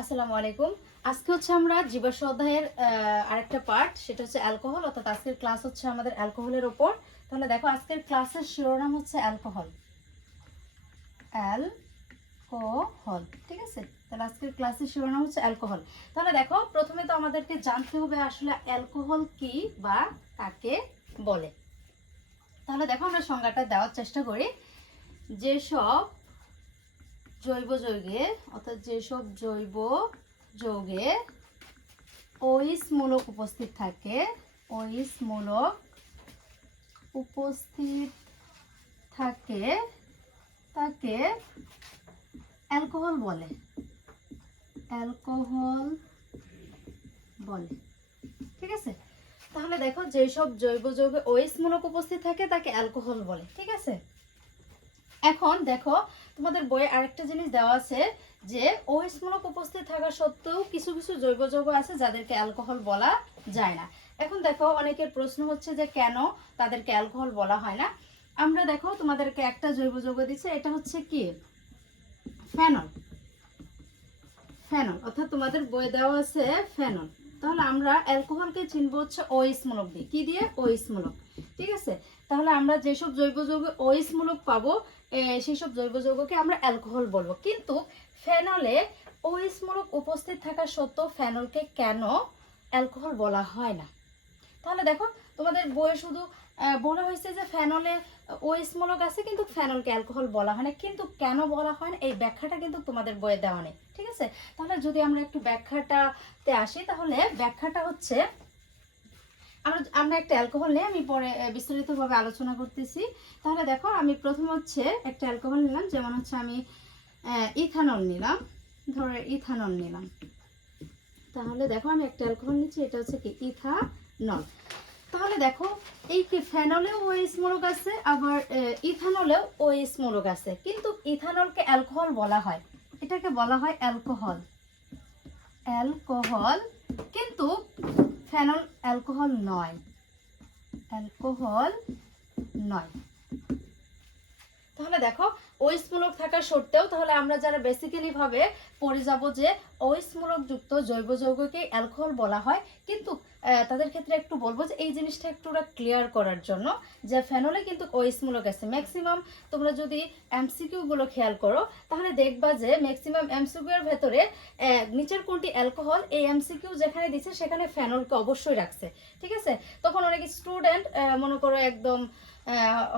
আসসালামু আলাইকুম। আজকে হচ্ছে আমরা জীবাশ্ম অধ্যায়ের আরেকটা পার্ট সেটা হচ্ছে অ্যালকোহল অর্থাৎ আজকের ক্লাস হচ্ছে আমাদের অ্যালকোহলের ওপর তাহলে দেখো, আজকের ক্লাসের শিরোনাম হচ্ছে অ্যালকোহল অ্যালকোহল ঠিক আছে? তাহলে আজকের ক্লাসের শিরোনাম হচ্ছে অ্যালকোহল তাহলে দেখো, প্রথমে তো আমাদেরকে জানতে হবে আসলে অ্যালকোহল কি বা কাকে বলে। তাহলে দেখো, আমরা সংজ্ঞাটা দেওয়ার চেষ্টা করি। যেসব জৈব যৌগে, অর্থাৎ যেসব জৈব যৌগে মূলক উপস্থিত থাকে মূলক উপস্থিত থাকে, তাকে অ্যালকোহল বলে। অ্যালকোহল বলে। ঠিক আছে? তাহলে দেখো, যেসব জৈব যৌগে মূলক উপস্থিত থাকে, তাকে অ্যালকোহল বলে। ঠিক আছে? এখন দেখো, তোমাদের বইয়ে আরেকটা জিনিস দেওয়া আছে যে ওএস উপস্থিত থাকা সত্ত্বেও কিছু কিছু জৈব যৌগ আছে যাদেরকে অ্যালকোহল বলা যায় না। এখন দেখো, অনেকের প্রশ্ন হচ্ছে যে কেন তাদেরকে অ্যালকোহল বলা হয় না? আমরা দেখো, তোমাদেরকে একটা জৈব যৌগ দিচ্ছে, এটা হচ্ছে কি? ফেনল। ফেনল, অর্থাৎ তোমাদের বইয়ে দেওয়া আছে ফেনল। তাহলে আমরা অ্যালকোহলকে চিনবো হচ্ছে ওএস মূলক দিয়ে। কি দিয়ে? ওএস মূলক ঠিক আছে? তাহলে আমরা যেসব জৈব যৌগ ওএস মূলক পাবো সেই সব জৈব যৌগকে আমরা অ্যালকোহল বলব। কিন্তু ফেনলে ওএস মূলক উপস্থিত থাকা সত্ত্বেও ফেনলকে কেন অ্যালকোহল বলা হয় না? তাহলে দেখো, তোমাদের বইয়ে শুধু বলা হয়েছে যে ফেনলে ওএস মূলক আছে, কিন্তু ফেনলকে অ্যালকোহল বলা হয় না। কিন্তু কেন বলা হয় না? এই ব্যাখ্যাটা কিন্তু তোমাদের বইয়ে দেওয়া নেই, ঠিক আছে? তাহলে যদি আমরা একটু ব্যাখ্যাটাতে আসি, তাহলে ব্যাখ্যাটা হচ্ছে আমরা একটা অ্যালকোহল নিয়ে আমি পরে বিস্তারিতভাবে আলোচনা করতেছি। তাহলে দেখো, আমি প্রথম হচ্ছে একটা অ্যালকোহল নিলাম, যেমন হচ্ছে আমি ইথানল নিলাম। ধরো ইথানল নিলাম। তাহলে দেখো, আমি একটা অ্যালকোহল নিচ্ছি, এটা হচ্ছে কি? ইথানল। তাহলে দেখো, এই কি ফেনলেও ওএস মূলক আছে, আবার ইথানলেও ওএস মূলক আছে। কিন্তু ইথানলকে অ্যালকোহল বলা হয়। এটাকে বলা হয় অ্যালকোহল। অ্যালকোহল। কিন্তু ফেনল অ্যালকোহল নয়। অ্যালকোহল নয়। তাহলে দেখো ওইসমূলক থাকা সত্ত্বেও তাহলে আমরা যারা বেসিক্যালি ভাবে পড়ে যাব যে ওইসমূলক যুক্ত জৈব যৌগকে অ্যালকোহল বলা হয়, কিন্তু তাদের ক্ষেত্রে একটু বলব যে এই জিনিসটা একটু ওরা ক্লিয়ার করার জন্য যে ফেনলে কিন্তু ওইসমূলক আছে। ম্যাক্সিমাম তোমরা যদি এমসিকিউ গুলো খেয়াল করো, তাহলে দেখবা যে ম্যাক্সিমাম এমসিকিউ এর ভেতরে নিচের কোনটি অ্যালকোহল এই এমসিকিউ যেখানে দিচ্ছে সেখানে ফেনলকে অবশ্যই রাখছে। ঠিক আছে? তখন অনেক স্টুডেন্ট মনে করো একদম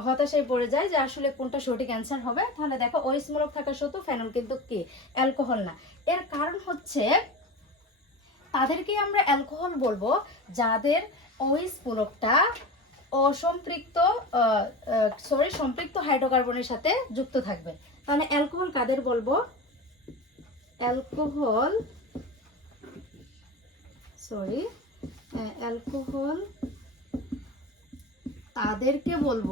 হতাশায় পড়ে যায় যে আসলে কোনটা সঠিক অ্যান্সার হবে। তাহলে দেখো ওইসমূলক থাকা সত্ত্বেও ফেনল কিন্তু কি? অ্যালকোহল না। এর কারণ হচ্ছে তাদেরকে আমরা অ্যালকোহল বলব যাদের ওইস মূলকটা অসম্পৃক্ত সরি সম্পৃক্ত হাইড্রোকার্বনের সাথে যুক্ত থাকবে। তাহলে অ্যালকোহল কাদের বলব? অ্যালকোহল সরি অ্যালকোহল তাদেরকে বলব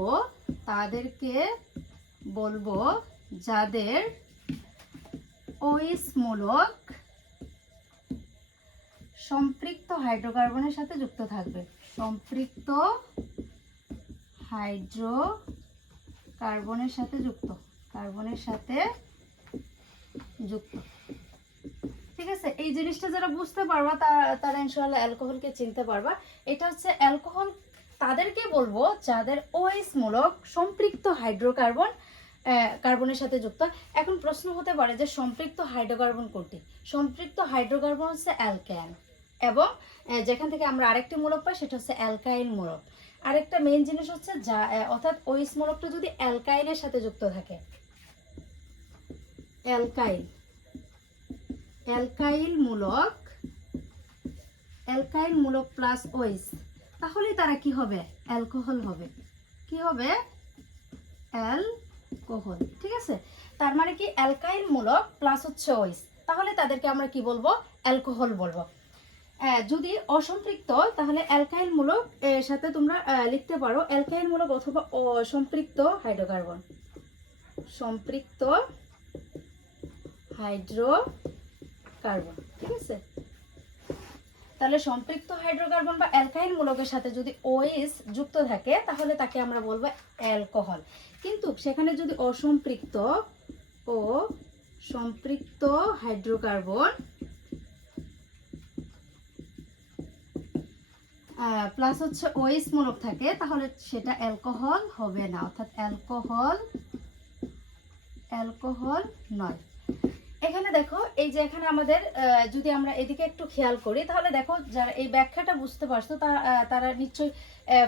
তাদেরকে বলব যাদের ওইস মূলক সম্পৃক্ত হাইড্রোকার্বনের সাথে যুক্ত থাকবে। সম্পৃক্ত হাইড্রো কার্বনের সাথে যুক্ত, কার্বনের সাথে যুক্ত। ঠিক আছে? এই জিনিসটা যারা বুঝতে পারবা তারা ইনশাল্লাহ অ্যালকোহলকে চিনতে পারবা। এটা হচ্ছে অ্যালকোহল তাদেরকে বলব যাদের ওএস মূলক সম্পৃক্ত হাইড্রোকার্বন কার্বনের সাথে যুক্ত। এখন প্রশ্ন হতে পারে যে সম্পৃক্ত হাইড্রোকার্বন কোনটি? সম্পৃক্ত হাইড্রোকার্বন হচ্ছে অ্যালকেন এবং যেখান থেকে আমরা আরেকটি মূলক পাই সেটা হচ্ছে অ্যালকাইন মূলক। আরেকটা মেইন জিনিস হচ্ছে যা অর্থাৎ ওইস মূলকটা যদি অ্যালকাইনের সাথে যুক্ত থাকে। অ্যালকাইন। অ্যালকাইল মূলক অ্যালকাইল মূলক প্লাস ওইস তাহলে তারা কি হবে? অ্যালকোহল হবে। কি হবে? অ্যালকোহল, ঠিক আছে? তার মানে কি অ্যালকাইল মূলক প্লাস হচ্ছে ওইস তাহলে তাদেরকে আমরা কি বলব? অ্যালকোহল বলব। যদি অসম্পৃক্ত, তাহলে অ্যালকাইল মূলক এর সাথে তোমরা লিখতে পারো অ্যালকাইল মূলক অথবা অসম্পৃক্ত হাইড্রোকার্বন। সম্পৃক্ত হাইড্রোকার্বন, ঠিক আছে? তাহলে সম্পৃক্ত হাইড্রোকার্বন বা অ্যালকাইল মূলকের সাথে যদি ওএস যুক্ত থাকে, তাহলে তাকে আমরা বলব অ্যালকোহল। কিন্তু সেখানে যদি অসম্পৃক্ত ও সম্পৃক্ত হাইড্রোকার্বন প্লাস হচ্ছে ওএস মূলক থাকে, তাহলে সেটা অ্যালকোহল হবে না। অর্থাৎ অ্যালকোহল অ্যালকোহল নয়। এখানে দেখো, এই যে এখানে আমাদের যদি আমরা এদিকে একটু খেয়াল করি, তাহলে দেখো যারা এই ব্যাখ্যাটা বুঝতে পারছ তারা নিশ্চয়ই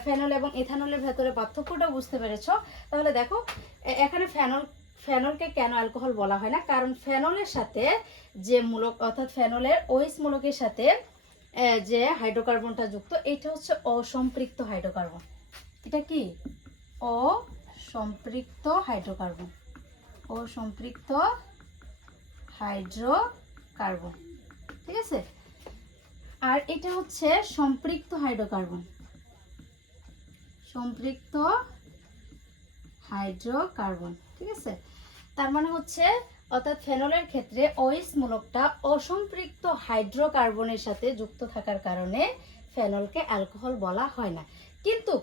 ফেনল এবং ইথানলের ভেতরে পার্থক্যটা বুঝতে পেরেছ। তাহলে দেখো এখানে ফেনল, ফেনলকে কেন অ্যালকোহল বলা হয় না? কারণ ফেনলের সাথে যে মূলক, অর্থাৎ ফেনলের ওইস মূলকের সাথে যে হাইড্রোকার্বনটা যুক্ত, এটা হচ্ছে অসম্পৃক্ত হাইড্রোকার্বন। এটা কি? অসম্পৃক্ত হাইড্রোকার্বন। অসম্পৃক্ত হাইড্রোকার্বন, ঠিক আছে? আর এটা হচ্ছে সম্পৃক্ত হাইড্রোকার্বন। সম্পৃক্ত হাইড্রোকার্বন, ঠিক আছে? তার মানে হচ্ছে, অর্থাৎ ফেনলের ক্ষেত্রে ওইস মূলকটা অসম্পৃক্ত হাইড্রোকার্বনের সাথে যুক্ত থাকার কারণে ফেনলকে অ্যালকোহল বলা হয় না। কিন্তু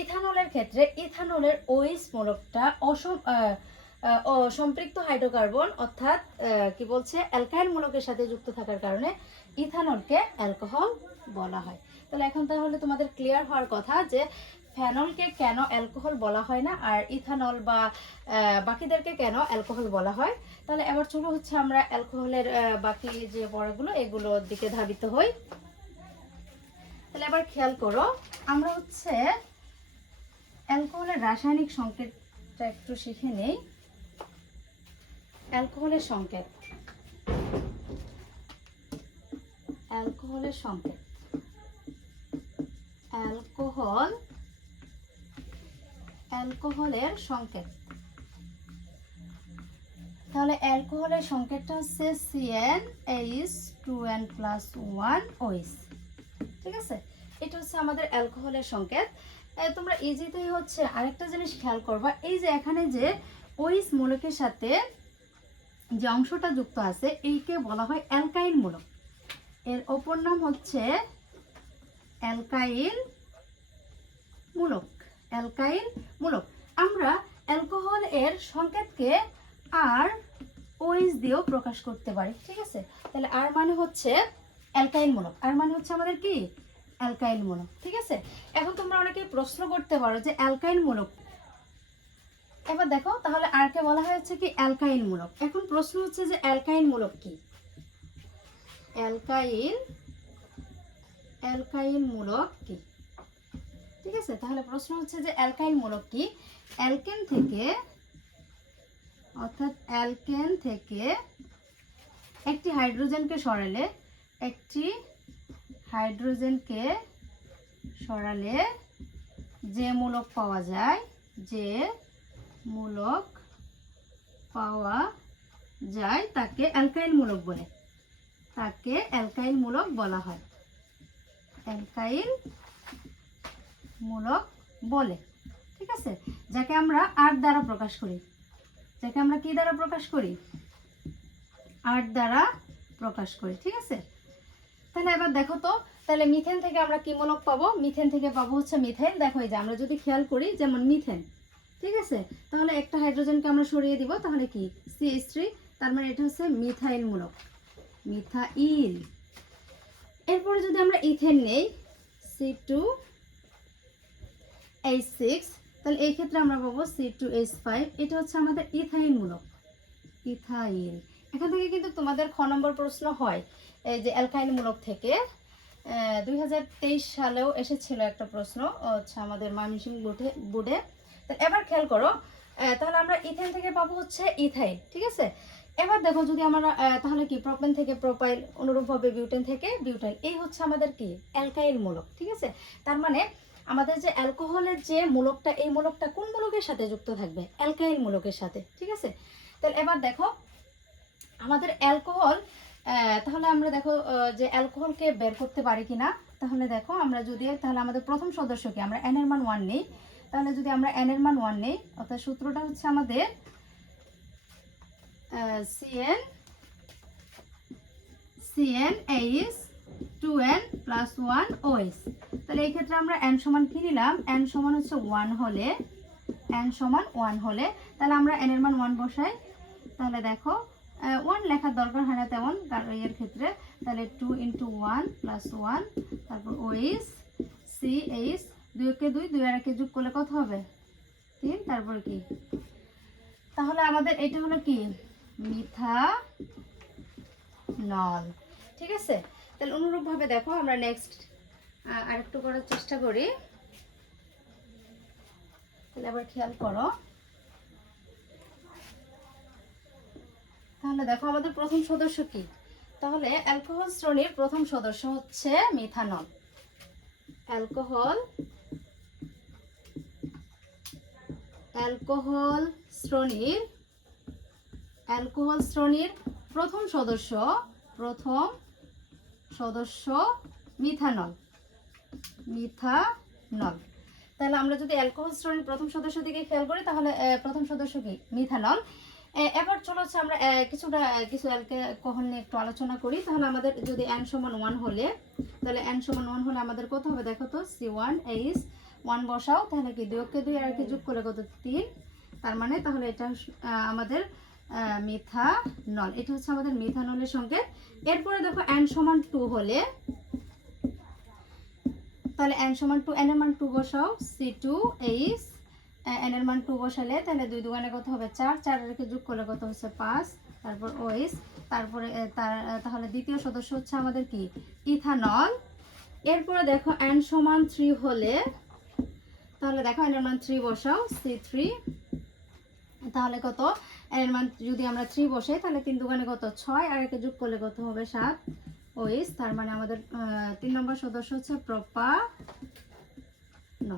ইথানলের ক্ষেত্রে ইথানলের ওইস মূলকটা অসম সম্পৃক্ত হাইড্রোকার্বন, অর্থাৎ কি বলছে অ্যালকাইল মূলকের সাথে যুক্ত থাকার কারণে ইথানলকে অ্যালকোহল বলা হয়। তাহলে এখন তাহলে তোমাদের ক্লিয়ার হওয়ার কথা যে ফেনলকে কেন অ্যালকোহল বলা হয় না আর ইথানল বা বাকিদেরকে কেন অ্যালকোহল বলা হয়? তাহলে এবার চলো হচ্ছে আমরা অ্যালকোহলের বাকি যে পড়াগুলো, এগুলোর দিকে ধাবিত হই। তাহলে এবার খেয়াল করো, আমরা হচ্ছে অ্যালকোহলের রাসায়নিক সংকেতটা একটু শিখে নেই। অ্যালকোহলের সংকেত। অ্যালকোহলের সংকেত। অ্যালকোহল, অ্যালকোহলের সংকেত। তাহলে অ্যালকোহলের সংকেতটা হচ্ছে C n H two N plus one OH ঠিক আছে? এটা হচ্ছে আমাদের অ্যালকোহলের সংকেত। তোমরা ইজিতেই হচ্ছে আরেকটা জিনিস খেয়াল করবা, এই যে এখানে যে ওইস মূলকের সাথে যে অংশটা যুক্ত আছে, এইকে বলা হয় অ্যালকাইল মূলক। এর অপর নাম হচ্ছে অ্যালকাইল মূলক। অ্যালকাইল মূলক। আমরা অ্যালকোহল এর সংকেতকে আর ওইস দিয়েও প্রকাশ করতে পারি, ঠিক আছে? তাহলে আর মানে হচ্ছে অ্যালকাইল মূলক। আর মানে হচ্ছে আমাদের কি? অ্যালকাইল মূলক, ঠিক আছে? এখন তোমরা অনেকে প্রশ্ন করতে পারো যে অ্যালকাইল মূলক এবার দেখো, তাহলে আর কে বলা হয়েছে কি অ্যালকাইল মূলক। এখন প্রশ্ন হচ্ছে যে অ্যালকাইল মূলক কি? অ্যালকাইল অ্যালকাইল মূলক কি? ঠিক আছে, তাহলে প্রশ্ন হচ্ছে যে অ্যালকাইল মূলক কি? অ্যালকেন থেকে, অর্থাৎ অ্যালকেন থেকে একটি হাইড্রোজেনকে সরালে, একটি হাইড্রোজেনকে সরালে যে মূলক পাওয়া যায়, যে মূলক পাওয়া যায় তাকে অ্যালকাইল মূলক বলে। তাকে অ্যালকাইল মূলক বলা হয়। অ্যালকাইল মূলক বলে। ঠিক আছে? যাকে আমরা আট দ্বারা প্রকাশ করি। যাকে আমরা কি দ্বারা প্রকাশ করি? আট দ্বারা প্রকাশ করি। ঠিক আছে? তাহলে এবার দেখো তো, তাহলে মিথেন থেকে আমরা কি মূলক পাবো? মিথেন থেকে পাবো হচ্ছে মিথেন। দেখো এই যে আমরা যদি খেয়াল করি, যেমন মিথেন। ঠিক আছে? তাহলে একটা হাইড্রোজেনকে আমরা সরিয়ে দিব, তাহলে কি? সিএইচ থ্রি তার মানে এটা হচ্ছে মিথাইল মূলক। মিথাইল এরপরে যদি আমরা ইথেন নেই সি টু এইচ সিক্স তাহলে এই ক্ষেত্রে আমরা পাবো সি টু এইচ ফাইভ এটা হচ্ছে আমাদের ইথাইল মূলক। ইথাইল এখান থেকে কিন্তু তোমাদের খ নম্বর প্রশ্ন হয়, এই যে অ্যালকাইল মূলক থেকে। দুই হাজার তেইশ সালেও এসেছিল একটা প্রশ্ন হচ্ছে আমাদের ময়মনসিংহ বোর্ডে। এবার খেয়াল করো তাহলে আমরা ইথেন থেকে পাবো হচ্ছে ইথাইল, ঠিক আছে? এবার দেখো যদি আমরা তাহলে কি প্রোপেন থেকে প্রোপাইল অনুরূপভাবে বিউটেন থেকে বিউটাইল, এই হচ্ছে আমাদের কি? অ্যালকাইল মূলক, ঠিক আছে? তার মানে আমাদের যে অ্যালকোহলের যে মূলকটা, এই মূলকটা কোন মূলকের সাথে যুক্ত থাকবে? অ্যালকাইল মূলকের সাথে, ঠিক আছে? তাহলে এবার দেখো, আমাদের অ্যালকোহল তাহলে আমরা দেখো যে অ্যালকোহলকে বের করতে পারি কিনা, তাহলে দেখো আমরা যদি, তাহলে আমাদের প্রথম সদস্যকে আমরা এন এর মান ওয়ান নেই। তাহলে যদি আমরা এন এর মান ওয়ান নেই, অর্থাৎ সূত্রটা হচ্ছে আমাদের C n C n H two N plus one OH তাহলে এই ক্ষেত্রে আমরা এন সমান কি নিলাম? এন সমান হচ্ছে ওয়ান হলে এন সমান ওয়ান হলে, তাহলে আমরা এন এর মান ওয়ান বসাই। তাহলে দেখো ওয়ান লেখার দরকার হয় না তেমন, কারণ এর ক্ষেত্রে। তাহলে two into one plus one তারপর ওইস সি এইচ দুইকে দুই দুই আর একে যোগ করলে কত হবে? তিন, তারপর কি? তাহলে আমাদের এটা হলো কি? মিথা নল ঠিক আছে? তাহলে অনুরূপভাবে দেখো, আমরা নেক্সট আরেকটু করার চেষ্টা করি। তাহলে আবার খেয়াল করো। তাহলে দেখো, আমাদের প্রথম সদস্য কি? তাহলে অ্যালকোহল শ্রেণির প্রথম সদস্য হচ্ছে মিথানল অ্যালকোহল অ্যালকোহল শ্রেণির অ্যালকোহল শ্রেণির প্রথম সদস্য প্রথম সদস্য মিথানল। মিথানল। তাহলে আমরা যদি অ্যালকোহল শ্রেণির প্রথম সদস্য দিকে খেয়াল করি, তাহলে প্রথম সদস্য কি? মিথানল। এবার চলো হচ্ছে আমরা কিছুটা কিছু অ্যালকোহল নিয়ে একটু আলোচনা করি। তাহলে আমাদের যদি এন সমান ওয়ান হলে, তাহলে এন সমান ওয়ান হলে আমাদের কত হবে দেখো তো? সি ওয়ান এইচ ওয়ান বসাও, তাহলে কি দুইকে দুই আর কি যোগ করে কত? তিন। তার মানে তাহলে এটা আমাদের মিথানল এটা হচ্ছে আমাদের মিথানলের সংকেত এরপরে দেখো এন সমান টু হলে, তাহলে এন সমান টু এন এর মান টু বসাও সি টু এইচ এন এর মান টু বসালে, তাহলে দুই দুগানে কত হবে? চার। চার রেখে যোগ করলে কত হচ্ছে? পাঁচ। তারপর ওইস তারপরে তার তাহলে দ্বিতীয় সদস্য হচ্ছে আমাদের কি? ইথানল। এরপরে দেখো এন সমান থ্রি হলে তাহলে দেখো এর মান থ্রি বসাও সি থ্রি তাহলে কত? এন এর মান যদি আমরা থ্রি বসাই, তাহলে তিন দোকানে কত? ছয়, আর একে যোগ করলে কত হবে? সাত। ওইস তার মানে আমাদের তিন নম্বর সদস্য হচ্ছে প্রপা ন।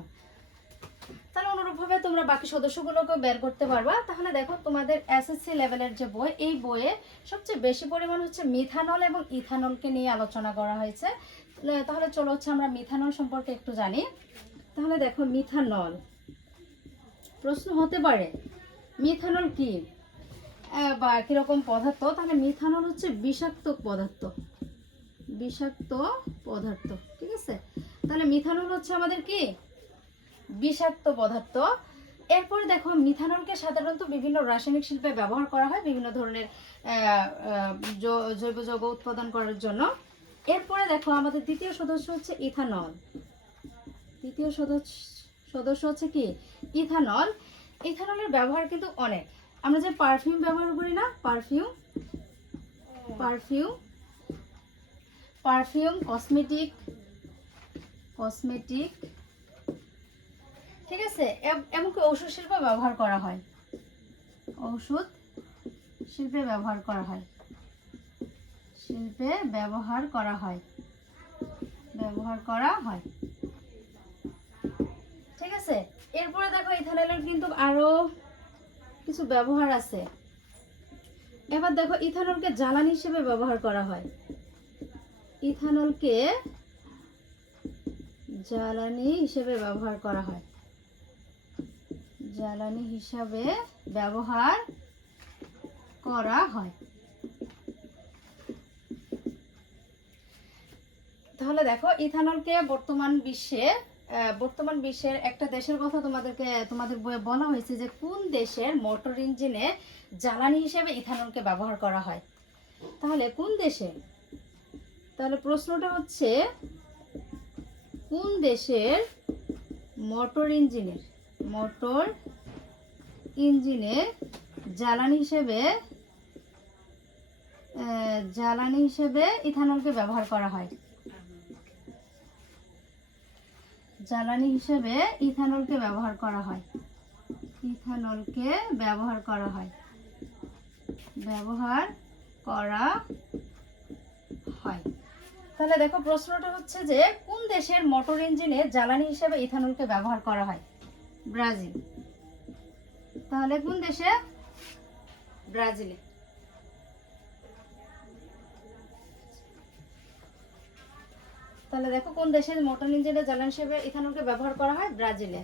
তাহলে অনুরূপভাবে তোমরা বাকি সদস্যগুলোকে বের করতে পারবা। তাহলে দেখো, তোমাদের এসএসসি লেভেলের যে বই, এই বইয়ে সবচেয়ে বেশি পরিমাণ হচ্ছে মিথানল এবং ইথানলকে নিয়ে আলোচনা করা হয়েছে। তাহলে চলো হচ্ছে আমরা মিথানল সম্পর্কে একটু জানি। তাহলে দেখো মিথানল। প্রশ্ন হতে পারে, মিথানল কি? বা কীরকম পদার্থ? তাহলে মিথানল হচ্ছে বিষাক্ত পদার্থ। বিষাক্ত পদার্থ, ঠিক আছে? তাহলে মিথানল হচ্ছে আমাদের কি? বিষাক্ত পদার্থ। এরপরে দেখো, মিথানলকে সাধারণত বিভিন্ন রাসায়নিক শিল্পে ব্যবহার করা হয়, বিভিন্ন ধরনের জৈব যৌগ উৎপাদন করার জন্য। এরপরে দেখো, আমাদের দ্বিতীয় সদস্য হচ্ছে ইথানল। তৃতীয় সদস্য সদস্য হচ্ছে কি? ইথানল। ইথানলের ব্যবহার কিন্তু অনেক। আমরা যে পারফিউম ব্যবহার করি না perfume perfume perfume cosmetic cosmetic ঠিক আছে? এমনকি ঔষধ শিল্পে ব্যবহার করা হয়। ঔষধ শিল্পে ব্যবহার করা হয়। শিল্পে ব্যবহার করা হয়। ব্যবহার করা হয়। আছে? এরপরে দেখো ইথানলের কিন্তু আরও কিছু ব্যবহার আছে। এবার দেখো, ইথানলকে জ্বালানি হিসেবে ব্যবহার করা হয়। ইথানলকে জ্বালানি হিসেবে ব্যবহার করা হয়। জ্বালানি হিসাবে ব্যবহার করা হয়। তাহলে দেখো, ইথানলকে বর্তমান বিশ্বে বর্তমান বিশ্বের একটা দেশের কথা তোমাদেরকে, তোমাদের বইয়ে বলা হয়েছে যে কোন দেশের মোটর ইঞ্জিনে জ্বালানি হিসেবে ইথানলকে ব্যবহার করা হয়? তাহলে কোন দেশে? তাহলে প্রশ্নটা হচ্ছে, কোন দেশের মোটর ইঞ্জিনের, মোটর ইঞ্জিনে জ্বালানি হিসেবে জ্বালানি হিসেবে ইথানলকে ব্যবহার করা হয়? জ্বালানি হিসেবে ইথানলকে ব্যবহার করা হয়। ইথানলকে ব্যবহার করা হয়। ব্যবহার করা হয়। তাহলে দেখো প্রশ্নটা হচ্ছে যে, কোন দেশের মোটর ইঞ্জিনে জ্বালানি হিসেবে ইথানলকে ব্যবহার করা হয়? ব্রাজিল। তাহলে কোন দেশে? ব্রাজিলে। তাহলে দেখো কোন দেশের মোটর ইঞ্জিনের জ্বালানি হিসেবে ইথানলকে ব্যবহার করা হয়? ব্রাজিলে।